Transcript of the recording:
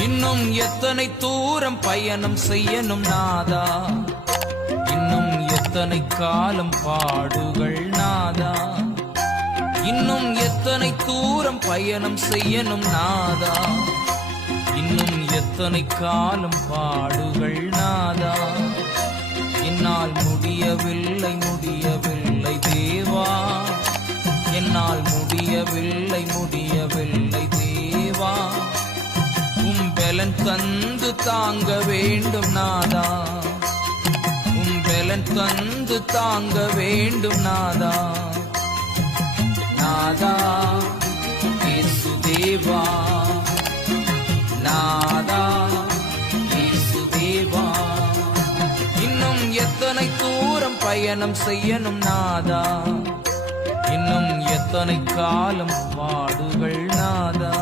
இன்னும் எத்தனை தூரம் பயணம் செய்யணும் நாதா, இன்னும் எத்தனை காலம் பாடுகள் நாதா, இன்னும் எத்தனை தூரம் பயணம் செய்யணும் நாதா, இன்னும் எத்தனை காலம் பாடுகள் நாதா. என்னால் முடியவில்லை முடியவில்லை தேவா, என்னால் முடியவில்லை முடியவில்லை தேவா. பலன் தந்து தாங்க வேண்டும் நாதா, பலன் தந்து தாங்க வேண்டும் நாதா. நாதா இயேசுதேவா, நாதா இயேசுதேவா. இன்னும் எத்தனை தூரம் பயணம் செய்யணும் நாதா, இன்னும் எத்தனை காலம் பாடுகள் நாதா.